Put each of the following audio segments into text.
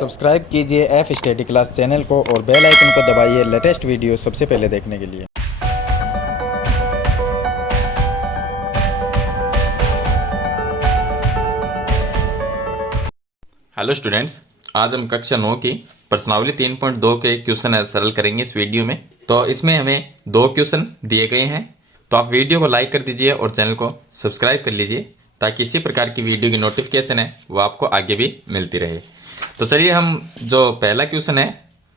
Subscribe कीजिए F study class channel को और बेल आइकन को दबाइए लेटेस्ट वीडियो सबसे पहले देखने के लिए। हेलो स्टूडेंट्स, आज हम कक्षा 9 की प्रश्नावली 3.2 के क्वेश्चन सरल करेंगे इस वीडियो में। तो इसमें हमें 2 क्वेश्चन दिए गए हैं, तो आप वीडियो को लाइक कर दीजिए और चैनल को सब्सक्राइब कर लीजिए ताकि इसी प्रकार की वीडियो की नोटिफिकेशन है वो आपको आगे भी मिलती रहे। तो चलिए हम जो पहला क्वेश्चन है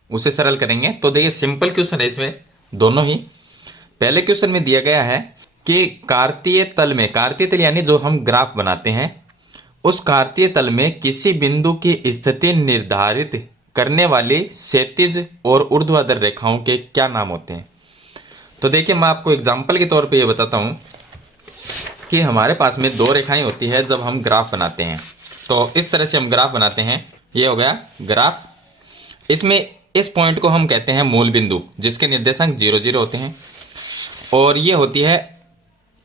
उसे सरल करेंगे। तो देखिए सिंपल क्वेश्चन है, इसमें दोनों ही। पहले क्वेश्चन में दिया गया है कि कार्तीय तल में, कार्तीय तल यानी जो हम ग्राफ बनाते हैं, उस कार्तीय तल में किसी बिंदु की स्थिति निर्धारित करने वाली क्षैतिज और ऊर्ध्वाधर रेखाओं के क्या नाम होते हैं। तो देखिए मैं आपको एग्जांपल के तौर पे ये बताता हूं कि हमारे पास में 2 रेखाएं होती है जब हम ग्राफ बनाते हैं। तो इस तरह से हम ग्राफ बनाते हैं, ये हो गया ग्राफ। इसमें इस पॉइंट को हम कहते हैं मूल बिंदु जिसके निर्देशांक 0 0 होते हैं, और ये होती है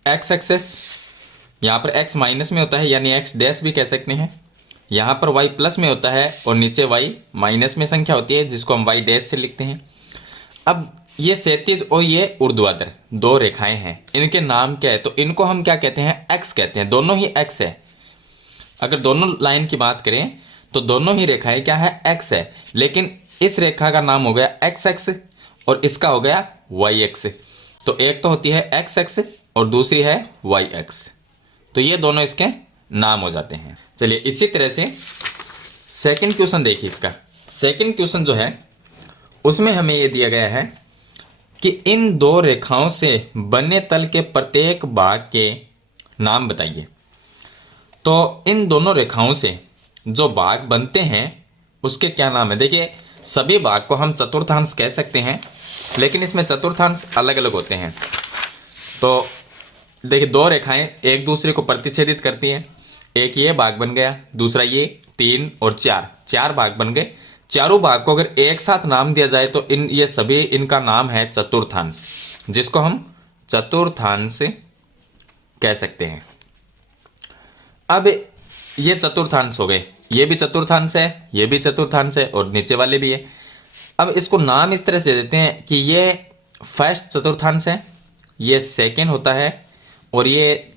एक्स एक्सेस। यहाँ पर x माइनस में होता है यानी x डैश भी कह सकते हैं, यहाँ पर y प्लस में होता है और नीचे y माइनस में संख्या होती है जिसको हम y डैश से लिखते हैं। अब ये क्षैतिज और ये ऊर्ध्वाधर 2 रेखाएं हैं, इनके नाम क्या है? तो इनको हम क्या कहते हैं? x कहते हैं। दोनों ही x है। अगर दोनों लाइन की बात करें तो दोनों ही रेखाएं क्या है? x है। लेकिन इस रेखा का नाम हो गया एक्स एक्स और इसका हो गया वाई एक्स। तो एक तो होती है एक्स एक्स और दूसरी है वाई एक्स, तो ये दोनों इसके नाम हो जाते हैं। चलिए इसी तरह से सेकंड क्वेश्चन देखिए। इसका सेकंड क्वेश्चन जो है उसमें हमें ये दिया गया है कि इन 2 रेखाओं से बने तल के प्रत्येक भाग के नाम बताइए। तो इन दोनों रेखाओं से जो भाग बनते हैं उसके क्या नाम है? देखिए सभी भाग को हम चतुर्थांश कह सकते हैं, लेकिन इसमें चतुर्थांश अलग अलग होते हैं। तो देखिए 2 रेखाएं एक दूसरे को प्रतिच्छेदित करती हैं। एक ये भाग बन गया, दूसरा ये, 3 और 4 भाग बन गए। चारों भाग को अगर एक साथ नाम दिया जाए तो ये सभी इनका नाम है चतुर्थांश, जिसको हम चतुर्थांश कह सकते हैं। अब ये चतुर्थांश हो गए, ये भी चतुर्थांश है, ये भी चतुर्थांश है और नीचे वाले भी है। अब इसको नाम इस तरह से देते हैं कि ये फर्स्ट चतुर्थांश है, ये सेकेंड होता है, और ये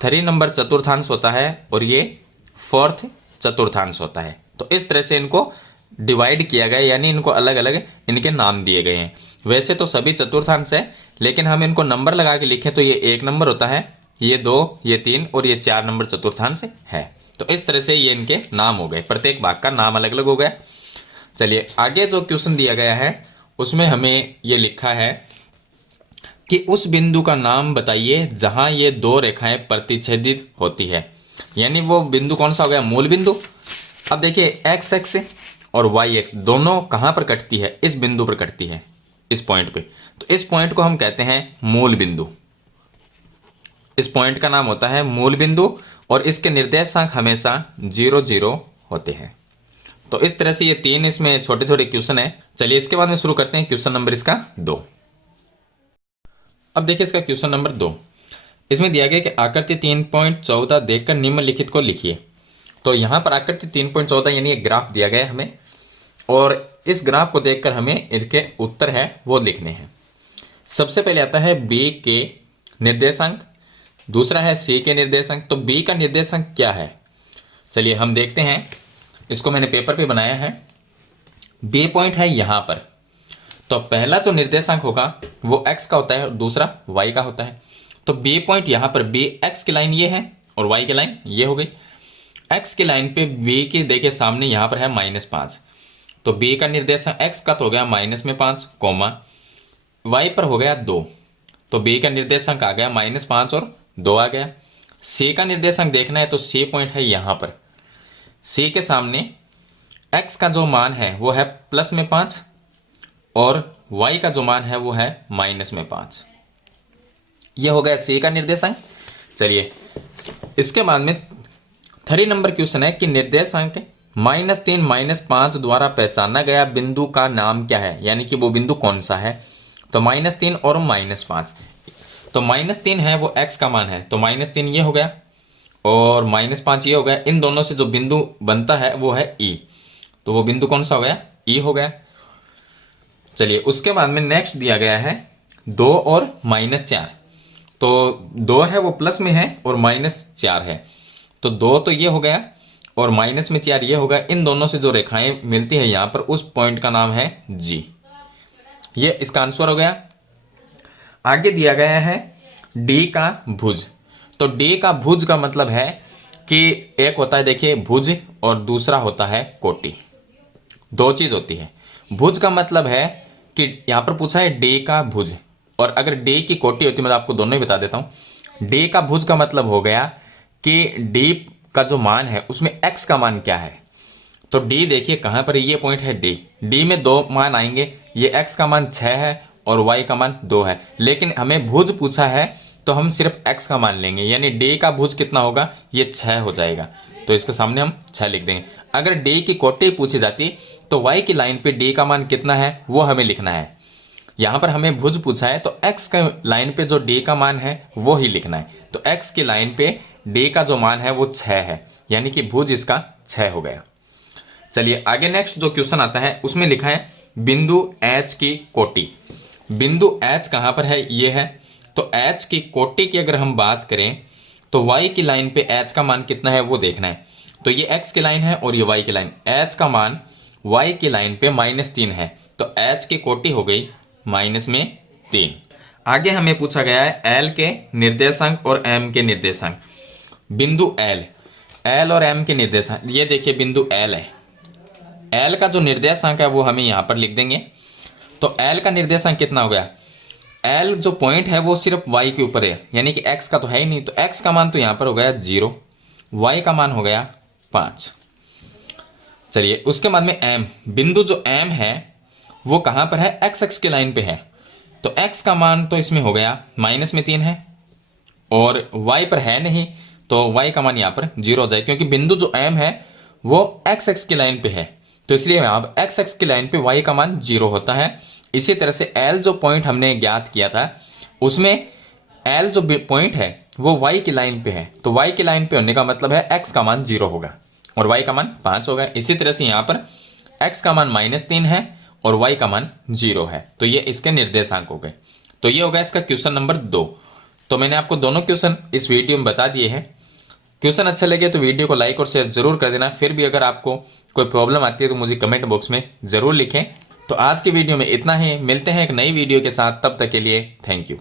3 नंबर चतुर्थांश होता है, और ये 4th चतुर्थांश होता है। तो इस तरह से इनको डिवाइड किया गया, यानी इनको अलग अलग इनके नाम दिए गए हैं। वैसे तो सभी चतुर्थांश है, लेकिन हम इनको नंबर लगा के लिखें तो ये 1 नंबर होता है, ये 2, ये 3 और ये 4 नंबर चतुर्थांश है। तो इस तरह से ये इनके नाम हो गए, प्रत्येक भाग का नाम अलग अलग हो गया। चलिए आगे जो क्वेश्चन दिया गया है उसमें हमें ये लिखा है कि उस बिंदु का नाम बताइए जहां ये 2 रेखाएं प्रतिच्छेदित होती है। यानी वो बिंदु कौन सा हो गया? मूल बिंदु। अब देखिए एक्स एक्स और वाई एक्स दोनों कहां पर कटती है? इस बिंदु पर कटती है, इस पॉइंट पे। तो इस पॉइंट को हम कहते हैं मूल बिंदु। इस पॉइंट का नाम होता है मूल बिंदु और इसके निर्देशांक हमेशा 0 0 होते हैं। तो इस तरह से ये 3 इसमें छोटे छोटे क्वेश्चन है। चलिए इसके बाद में शुरू करते हैं क्वेश्चन नंबर इसका 2। अब देखिए इसका क्वेश्चन नंबर 2, इसमें दिया गया कि आकृति 3.14 देखकर निम्नलिखित को लिखिए। तो यहां पर आकृति 3.14 यानी एक ग्राफ दिया गया है हमें, और इस ग्राफ को देखकर हमें इसके उत्तर है वो लिखने हैं। सबसे पहले आता है बी के निर्देशांक, दूसरा है सी के निर्देशांक। तो बी का निर्देशांक क्या है? चलिए हम देखते हैं, इसको मैंने पेपर पे बनाया है। बी पॉइंट है यहां पर, तो पहला जो निर्देशांक होगा वो x का होता है और दूसरा y का होता है। तो बी पॉइंट यहां पर, बी एक्स की लाइन ये है और y की लाइन ये हो गई। x की लाइन पे b की देखिए सामने यहां पर है -5, तो b का निर्देशांक x का तो हो गया -5 कोमा, y पर हो गया 2, तो b का निर्देशांक आ गया -5 और 2 आ गया। c का निर्देशांक देखना है तो c पॉइंट है यहां पर, c के सामने x का जो मान है वो है +5 और y का जो मान है वो है -5। ये हो गया c का निर्देशांक। चलिए इसके बाद में 3 नंबर क्वेश्चन है कि निर्देशांक -3 -5 द्वारा पहचाना गया बिंदु का नाम क्या है, यानी कि वो बिंदु कौन सा है। तो -3 और -5, तो -3 है वो x का मान है, तो -3 ये हो गया और -5 ये हो गया। इन दोनों से जो बिंदु बनता है वो है E। तो वो बिंदु कौन सा हो गया, ई हो गया। चलिए उसके बाद में नेक्स्ट दिया गया है 2 और -4। तो 2 है वो प्लस में है और -4 है, तो 2 तो ये हो गया और माइनस में 4 ये होगा। इन दोनों से जो रेखाएं मिलती है यहां पर उस पॉइंट का नाम है जी। ये इसका आंसर हो गया। आगे दिया गया है डी का भुज। तो डी का भुज का मतलब है कि एक होता है देखिए भुज और दूसरा होता है कोटि, दो चीज होती है। भुज का मतलब है कि यहां पर पूछा है डी का भुज, और अगर डी की कोटि होती मैं तो आपको दोनों ही बता देता हूं। डी का भुज का मतलब हो गया कि डी का जो मान है उसमें x का मान क्या है। तो d देखिए कहां पर ये पॉइंट है d में 2 मान आएंगे, ये x का मान 6 है और y का मान 2 है। लेकिन हमें भुज पूछा है तो हम सिर्फ x का मान लेंगे, यानी d का भुज कितना होगा, ये 6 हो जाएगा। तो इसके सामने हम 6 लिख देंगे। अगर d की कोटि पूछी जाती तो y की लाइन पे d का मान कितना है वो हमें लिखना है। यहां पर हमें भुज पूछा है तो x का लाइन पे जो d का मान है वो ही लिखना है। तो x की लाइन पे d का जो मान है वो 6 है, यानी कि भुज इसका 6 हो गया। चलिए आगे नेक्स्ट जो क्वेश्चन आता है उसमें लिखा है बिंदु h की कोटि। बिंदु h कहां पर है, ये है। तो h की कोटि की अगर हम बात करें तो y की लाइन पे h का मान कितना है वो देखना है। तो ये x की लाइन है और ये y की लाइन, h का मान y की लाइन पे -3 है, तो h की कोटि हो गई -3। आगे हमें पूछा गया है l के निर्देशांक और m के निर्देशांक। बिंदु l और m के निर्देशांक, ये देखिए बिंदु l है। l का जो निर्देशांक है वो हमें यहां पर लिख देंगे। तो l का निर्देशांक कितना हो गया, l जो पॉइंट है वो सिर्फ y के ऊपर है, यानी कि x का तो है ही नहीं, तो x का मान तो यहां पर हो गया 0, y का मान हो गया 5। चलिए उसके बाद में m, बिंदु जो m है वो कहां पर है, x एक्स की लाइन पे है। तो x का मान तो इसमें हो गया -3 है और y पर है नहीं, तो y का मान यहां पर 0 हो जाए, क्योंकि बिंदु जो m है वो x एक्स की लाइन पे है, तो इसलिए यहां पर x एक्स की लाइन पे y का मान 0 होता है। इसी तरह से l जो पॉइंट हमने ज्ञात किया था उसमें l जो पॉइंट है वो y की लाइन पे है, तो y की लाइन पे होने का मतलब है x का मान 0 होगा और y का मान 5 होगा। इसी तरह से यहाँ पर x का मान -3 है और y का मान 0 है, तो ये इसके निर्देशांक हो गए। तो ये होगा इसका क्वेश्चन नंबर 2। तो मैंने आपको दोनों क्वेश्चन इस वीडियो में बता दिए हैं। क्वेश्चन अच्छा लगे तो वीडियो को लाइक और शेयर जरूर कर देना। फिर भी अगर आपको कोई प्रॉब्लम आती है तो मुझे कमेंट बॉक्स में जरूर लिखें। तो आज की वीडियो में इतना ही, मिलते हैं एक नई वीडियो के साथ, तब तक के लिए थैंक यू।